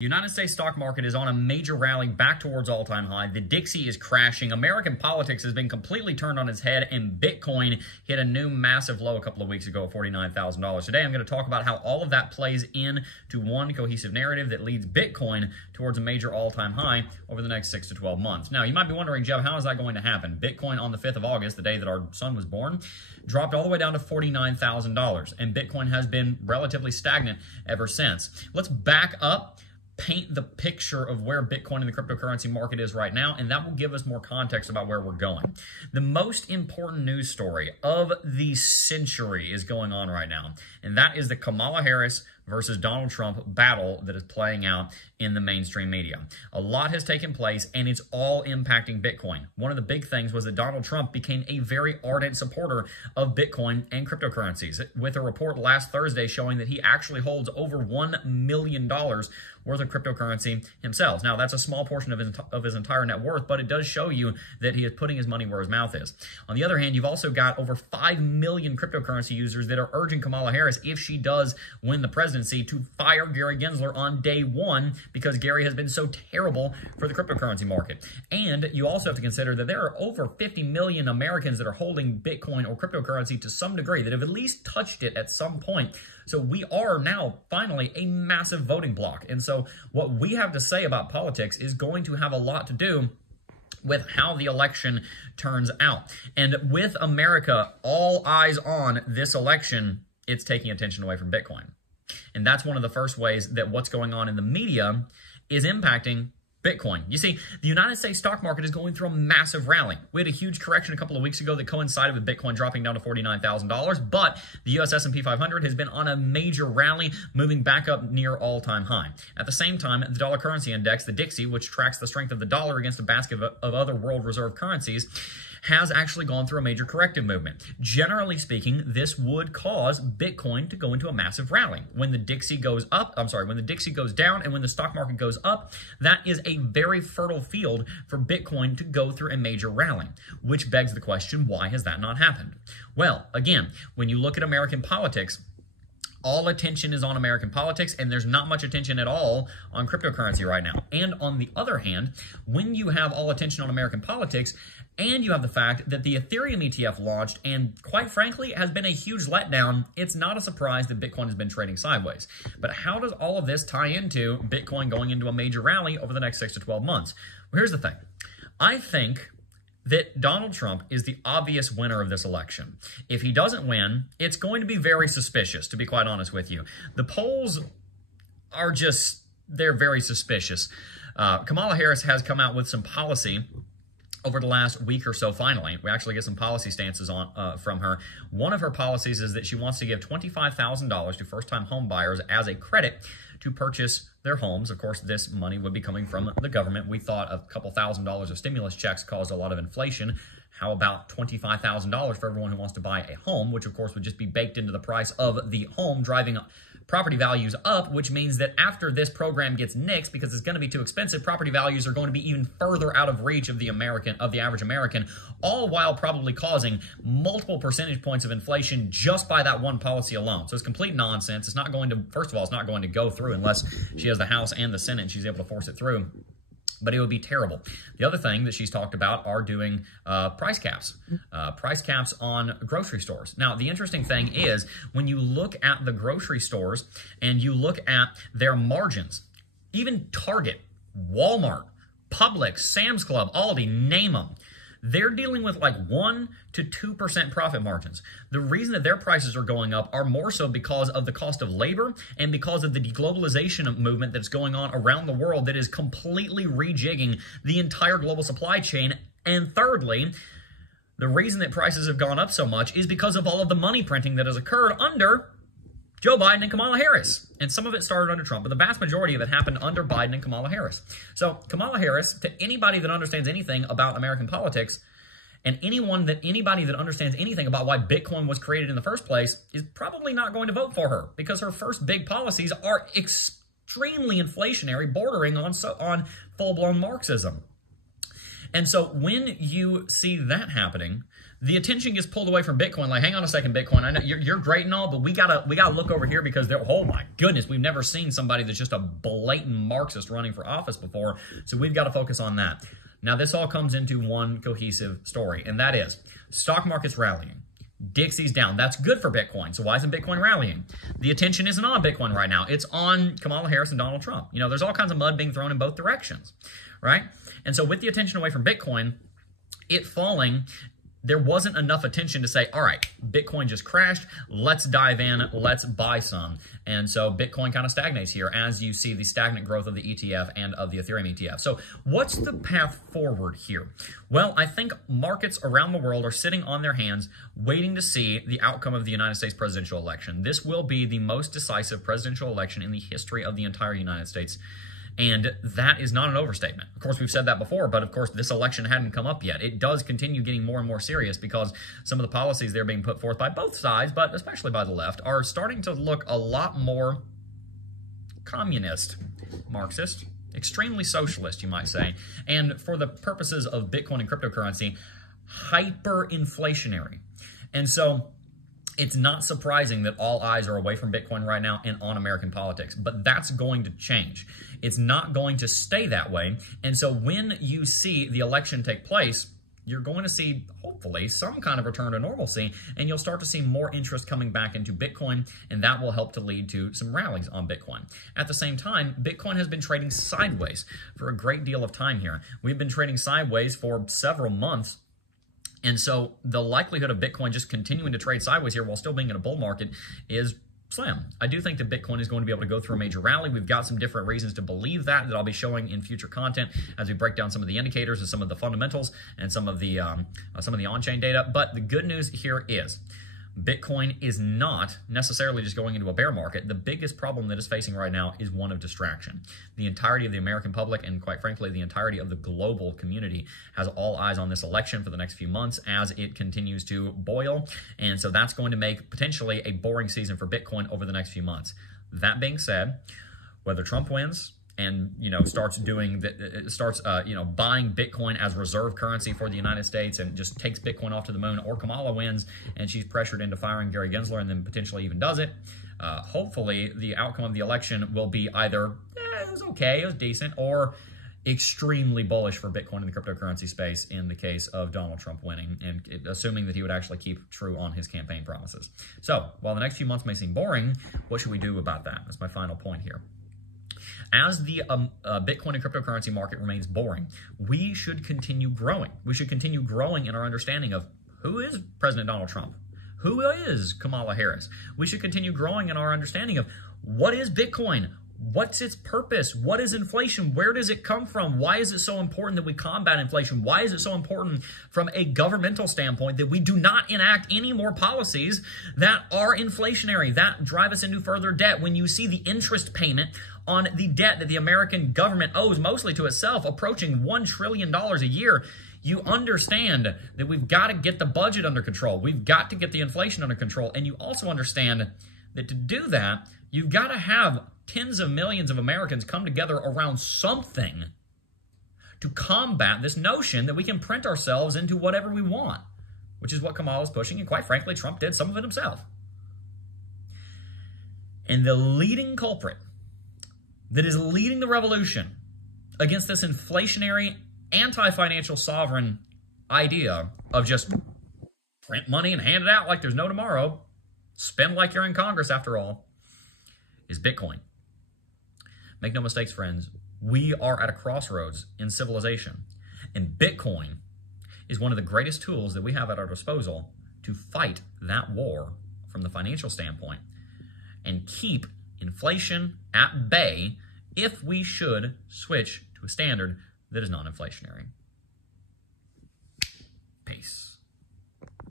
The United States stock market is on a major rally back towards all-time high. The Dixie is crashing. American politics has been completely turned on its head, and Bitcoin hit a new massive low a couple of weeks ago at $49,000. Today, I'm going to talk about how all of that plays into one cohesive narrative that leads Bitcoin towards a major all-time high over the next 6 to 12 months. Now, you might be wondering, Jeff, how is that going to happen? Bitcoin on the 5th of August, the day that our son was born, dropped all the way down to $49,000, and Bitcoin has been relatively stagnant ever since. Let's back up, paint the picture of where Bitcoin and the cryptocurrency market is right now, and that will give us more context about where we're going. The most important news story of the century is going on right now, and that is the Kamala Harris versus Donald Trump battle that is playing out in the mainstream media. A lot has taken place, and it's all impacting Bitcoin. One of the big things was that Donald Trump became a very ardent supporter of Bitcoin and cryptocurrencies, with a report last Thursday showing that he actually holds over $1 million worth of cryptocurrency himself. Now, that's a small portion of his entire net worth, but it does show you that he is putting his money where his mouth is. On the other hand, you've also got over 5 million cryptocurrency users that are urging Kamala Harris, if she does win the presidency, to fire Gary Gensler on day one, because Gary has been so terrible for the cryptocurrency market. And you also have to consider that there are over 50 million Americans that are holding Bitcoin or cryptocurrency to some degree, that have at least touched it at some point. So we are now finally a massive voting bloc. And so what we have to say about politics is going to have a lot to do with how the election turns out. And with America, all eyes on this election, it's taking attention away from Bitcoin. And that's one of the first ways that what's going on in the media is impacting Bitcoin. You see, the United States stock market is going through a massive rally. We had a huge correction a couple of weeks ago that coincided with Bitcoin dropping down to $49,000, but the US S&P 500 has been on a major rally, moving back up near all-time high. At the same time, the dollar currency index, the Dixie, which tracks the strength of the dollar against a basket of other world reserve currencies, has actually gone through a major corrective movement. Generally speaking, this would cause Bitcoin to go into a massive rally. When the Dixie goes up, when the Dixie goes down and when the stock market goes up, that is a very fertile field for Bitcoin to go through a major rally, which begs the question, why has that not happened? Well, again, when you look at American politics, all attention is on American politics, and there's not much attention at all on cryptocurrency right now. And on the other hand, when you have all attention on American politics, and you have the fact that the Ethereum ETF launched, and quite frankly, has been a huge letdown, it's not a surprise that Bitcoin has been trading sideways. But how does all of this tie into Bitcoin going into a major rally over the next 6 to 12 months? Well, here's the thing. I think that Donald Trump is the obvious winner of this election. If he doesn't win, it's going to be very suspicious, to be quite honest with you. The polls are just, they're very suspicious. Kamala Harris has come out with some policy over the last week or so. Finally, we actually get some policy stances on from her. One of her policies is that she wants to give $25,000 to first-time home buyers as a credit to purchase their homes. Of course, this money would be coming from the government. We thought a couple $1,000s of stimulus checks caused a lot of inflation. How about $25,000 for everyone who wants to buy a home, which of course would just be baked into the price of the home, driving property values up, which means that after this program gets nixed, because it's going to be too expensive, property values are going to be even further out of reach of the average American, all while probably causing multiple percentage points of inflation just by that one policy alone. So it's complete nonsense. It's not going to, first of all, it's not going to go through unless she has the House and the Senate and she's able to force it through. But it would be terrible. The other thing that she's talked about are doing price caps on grocery stores. Now, the interesting thing is when you look at the grocery stores and you look at their margins, even Target, Walmart, Publix, Sam's Club, Aldi, name them, they're dealing with like 1 to 2% profit margins. The reason that their prices are going up are more so because of the cost of labor and because of the deglobalization movement that's going on around the world that is completely rejigging the entire global supply chain. And thirdly, the reason that prices have gone up so much is because of all of the money printing that has occurred under Joe Biden and Kamala Harris. And some of it started under Trump, but the vast majority of it happened under Biden and Kamala Harris. So Kamala Harris, to anybody that understands anything about American politics, and anybody that understands anything about why Bitcoin was created in the first place, is probably not going to vote for her, because her first big policies are extremely inflationary, bordering on full-blown Marxism. And so when you see that happening, the attention gets pulled away from Bitcoin. Like, hang on a second, Bitcoin. I know you're great and all, but we gotta look over here because oh my goodness, we've never seen somebody that's just a blatant Marxist running for office before. So we've got to focus on that. Now, this all comes into one cohesive story, and that is stock market's rallying. Dixie's down. That's good for Bitcoin. So why isn't Bitcoin rallying? The attention isn't on Bitcoin right now. It's on Kamala Harris and Donald Trump. You know, there's all kinds of mud being thrown in both directions, right? And so with the attention away from Bitcoin, it falling, there wasn't enough attention to say, all right, Bitcoin just crashed. Let's dive in. Let's buy some. And so Bitcoin kind of stagnates here as you see the stagnant growth of the ETF and of the Ethereum ETF. So what's the path forward here? Well, I think markets around the world are sitting on their hands waiting to see the outcome of the United States presidential election. This will be the most decisive presidential election in the history of the entire United States. And that is not an overstatement. Of course, we've said that before, but of course, this election hadn't come up yet. It does continue getting more and more serious because some of the policies that are being put forth by both sides, but especially by the left, are starting to look a lot more communist, Marxist, extremely socialist, you might say. And for the purposes of Bitcoin and cryptocurrency, hyperinflationary. And so it's not surprising that all eyes are away from Bitcoin right now and on American politics, but that's going to change. It's not going to stay that way. And so when you see the election take place, you're going to see, hopefully, some kind of return to normalcy, and you'll start to see more interest coming back into Bitcoin, and that will help to lead to some rallies on Bitcoin. At the same time, Bitcoin has been trading sideways for a great deal of time here. We've been trading sideways for several months. And so the likelihood of Bitcoin just continuing to trade sideways here while still being in a bull market is slim. I do think that Bitcoin is going to be able to go through a major rally. We've got some different reasons to believe that I'll be showing in future content as we break down some of the indicators and some of the fundamentals and some of the on-chain data. But the good news here is Bitcoin is not necessarily just going into a bear market. The biggest problem that is facing right now is one of distraction. The entirety of the American public and, quite frankly, the entirety of the global community has all eyes on this election for the next few months as it continues to boil. And so that's going to make potentially a boring season for Bitcoin over the next few months. That being said, whether Trump wins and starts buying Bitcoin as reserve currency for the United States and just takes Bitcoin off to the moon, or Kamala wins and she's pressured into firing Gary Gensler and then potentially even does it, hopefully the outcome of the election will be either it was okay, it was decent, or extremely bullish for Bitcoin in the cryptocurrency space in the case of Donald Trump winning, and assuming that he would actually keep true on his campaign promises. So while the next few months may seem boring, what should we do about that? That's my final point here. As the Bitcoin and cryptocurrency market remains boring, we should continue growing. We should continue growing in our understanding of who is President Donald Trump? Who is Kamala Harris? We should continue growing in our understanding of what is Bitcoin? What's its purpose? What is inflation? Where does it come from? Why is it so important that we combat inflation? Why is it so important from a governmental standpoint that we do not enact any more policies that are inflationary, that drive us into further debt? When you see the interest payment on the debt that the American government owes mostly to itself approaching $1 trillion a year, you understand that we've got to get the budget under control. We've got to get the inflation under control. And you also understand that to do that, you've got to have tens of millions of Americans come together around something to combat this notion that we can print ourselves into whatever we want, which is what Kamala's pushing, and quite frankly, Trump did some of it himself. And the leading culprit that is leading the revolution against this inflationary, anti-financial sovereign idea of just print money and hand it out like there's no tomorrow, spend like you're in Congress after all, is Bitcoin. Make no mistakes, friends, we are at a crossroads in civilization, and Bitcoin is one of the greatest tools that we have at our disposal to fight that war from the financial standpoint and keep inflation at bay if we should switch to a standard that is non-inflationary. Peace.